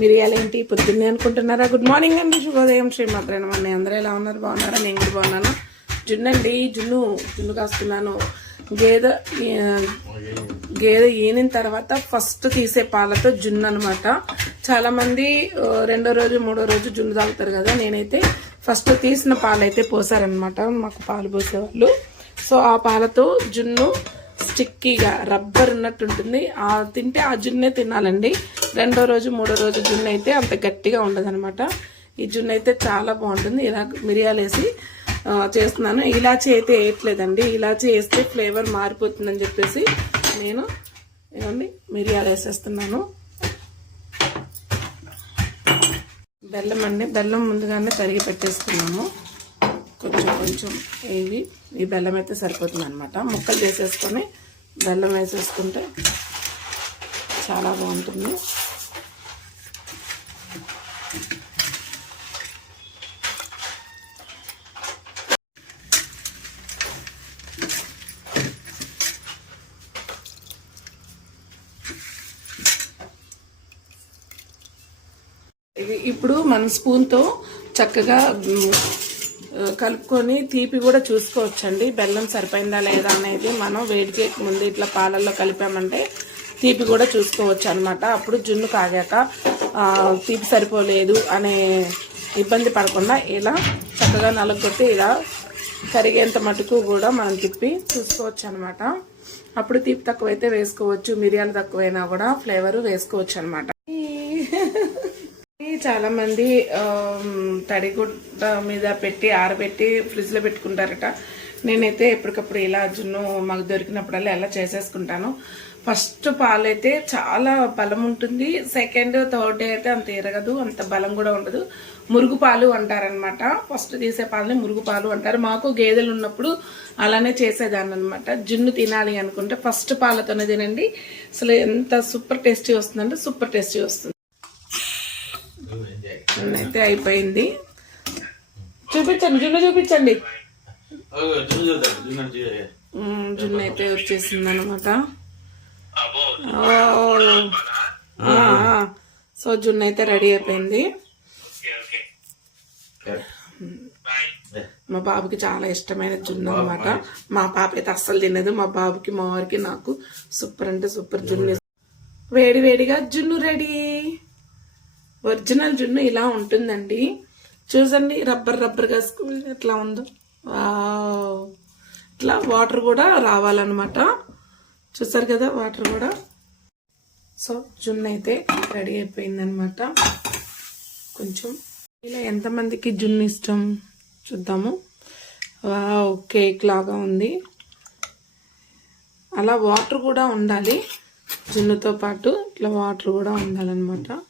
మిరియాలేంటి? పొద్దున్నే అనుకుంటున్నారా? Good morning అండి శుభోదయం. శ్రీమాత్రే నమని అందరూ ఎలా ఉన్నారు? బాగున్నారా? నేను కూడా బాగున్నాను. జున్ను అండి జున్ను జున్ను కాస్తున్నాను. గేదె గేదె ఈనిన తర్వాత ఫస్ట్ తీసే పాలతో జున్ను అనమాట చాలామంది రెండో రోజు మూడో రోజు జున్ను తాగుతారు కదా. నేనైతే ఫస్ట్ తీసిన పాలైతే పోసారనమాట మాకు పాలు పోసేవాళ్ళు. సో ఆ పాలతో జున్ను స్టిక్కీగా రబ్బర్ ఉన్నట్టు ఉంటుంది ఆ తింటే ఆ జున్నే తినాలండి. రెండో రోజు మూడో రోజు జున్ను అయితే అంత గట్టిగా ఉండదు ఈ జున్ను అయితే చాలా బాగుంటుంది. ఇలా మిరియాలు వేసి చేస్తున్నాను. ఇలాచీ అయితే వేయట్లేదండి. ఇలాచీ వేస్తే ఫ్లేవర్ మారిపోతుందని చెప్పేసి నేను ఏమండి మిరియాలు వేసేస్తున్నాను బెల్లం అండి. బెల్లం ముందుగానే తరిగి పెట్టేసుకున్నాము కొంచెం కొంచెం ఇవి. ఈ బెల్లం అయితే సరిపోతుంది అనమాట ముక్కలు చేసేసుకొని బెల్లం వేసేసుకుంటే చాలా బాగుంటుంది. ఇప్పుడు మన స్పూన్తో చక్కగా కలుపుకొని తీపి కూడా చూసుకోవచ్చండి. బెల్లం సరిపోయిందా లేదా అనేది మనం వేడికి ముందు ఇట్లా పాలల్లో కలిపామంటే తీపి కూడా చూసుకోవచ్చు అనమాట అప్పుడు జున్ను కాగాక తీపి సరిపోలేదు అనే ఇబ్బంది పడకుండా ఇలా చక్కగా నలగొట్టి ఇలా కరిగేంత మటుకు కూడా మనం తిప్పి చూసుకోవచ్చు అనమాట అప్పుడు తీపి తక్కువైతే వేసుకోవచ్చు మిరియాలు తక్కువైనా కూడా ఫ్లేవర్ వేసుకోవచ్చు అనమాట చాలా మంది తడిగుడ్డ మీద పెట్టి ఆరబెట్టి ఫ్రిడ్జ్లో పెట్టుకుంటారట. నేనైతే ఎప్పటికప్పుడు ఇలా జున్ను మాకు దొరికినప్పుడల్లా ఎలా చేసేసుకుంటాను. ఫస్ట్ పాలైతే చాలా బలం ఉంటుంది. సెకండ్ థర్డ్ డే అయితే అంత ఎరగదు అంత బలం కూడా ఉండదు. మురుగు పాలు అంటారనమాట ఫస్ట్ తీసే పాలని మురుగు పాలు అంటారు. మాకు గేదెలు ఉన్నప్పుడు అలానే చేసేదాన్ని అనమాట జున్ను తినాలి అనుకుంటే ఫస్ట్ పాలతోనే తినండి. అసలు ఎంత సూపర్ టేస్టీ వస్తుందంటే సూపర్ టేస్టీ వస్తుంది. అయితే అయిపోయింది. చూపించండి జున్ను చూపించండి. జున్ను అయితే వచ్చేసింది అనమాట సో జున్ను అయితే రెడీ అయిపోయింది. మా బాబుకి చాలా ఇష్టమైన జున్ను అనమాట. మా పాప అయితే అస్సలు తినదు. మా బాబుకి మా వారికి నాకు సూపర్ అంటే సూపర్ జున్ను వేడి వేడిగా జున్ను రెడీ. ఒరిజినల్ జున్ను ఇలా ఉంటుందండి. చూసండి రబ్బర్ రబ్బర్గా ఎట్లా ఉందో. వావ్. ఇట్లా వాటర్ కూడా రావాలన్నమాట. చూసారు కదా వాటర్ కూడా. సో జున్ను అయితే రెడీ అయిపోయిందనమాట కొంచెం. ఇలా ఎంతమందికి జున్ను ఇష్టం చూద్దాము. వావ్ కేక్ లాగా ఉంది. అలా వాటర్ కూడా ఉండాలి. జున్నుతో పాటు ఇట్లా వాటర్ కూడా ఉండాలన్నమాట.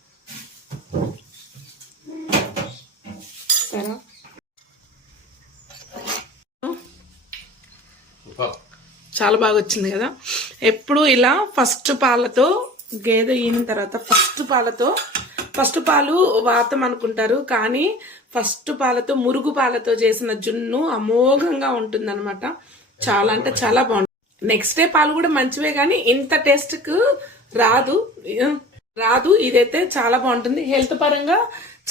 చాలా బాగా వచ్చింది కదా. ఎప్పుడు ఇలా ఫస్ట్ పాలతో గేదె ఈన తర్వాత ఫస్ట్ పాలతో ఫస్ట్ పాలు వాతం అనుకుంటారు కానీ ఫస్ట్ పాలతో మురుగు పాలతో చేసిన జున్ను అమోఘంగా ఉంటుందన్నమాట. చాలా అంటే చాలా బాగుంటుంది. నెక్స్ట్ డే పాలు కూడా మంచివే కానీ ఇంత టేస్ట్కు రాదు. రాదు. ఇదైతే చాలా బాగుంటుంది. హెల్త్ పరంగా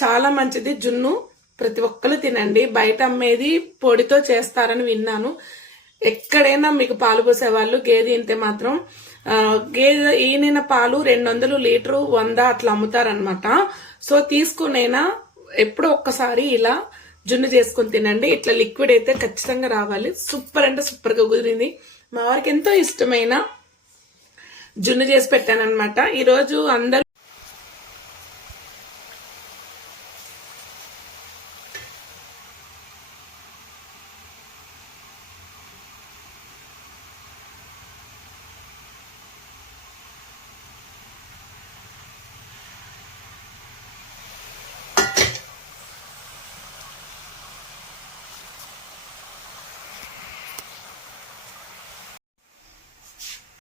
చాలా మంచిది. జున్ను ప్రతి ఒక్కరు తినండి. బయట అమ్మేది పొడితో చేస్తారని విన్నాను. ఎక్కడైనా మీకు పాలు పోసేవాళ్ళు గేదె ఇంతే మాత్రం గేదె ఈనిన పాలు రెండు వందలు లీటరు వంద అట్లా అమ్ముతారనమాట సో తీసుకునైనా ఎప్పుడో ఒక్కసారి ఇలా జున్ను చేసుకుని తినండి. ఇట్లా లిక్విడ్ అయితే ఖచ్చితంగా రావాలి. సూపర్ అంటే సూపర్గా కుదిరింది. మా వారికి ఎంతో ఇష్టమైన జున్ను చేసి పెట్టానన్నమాట. ఈరోజు అందరూ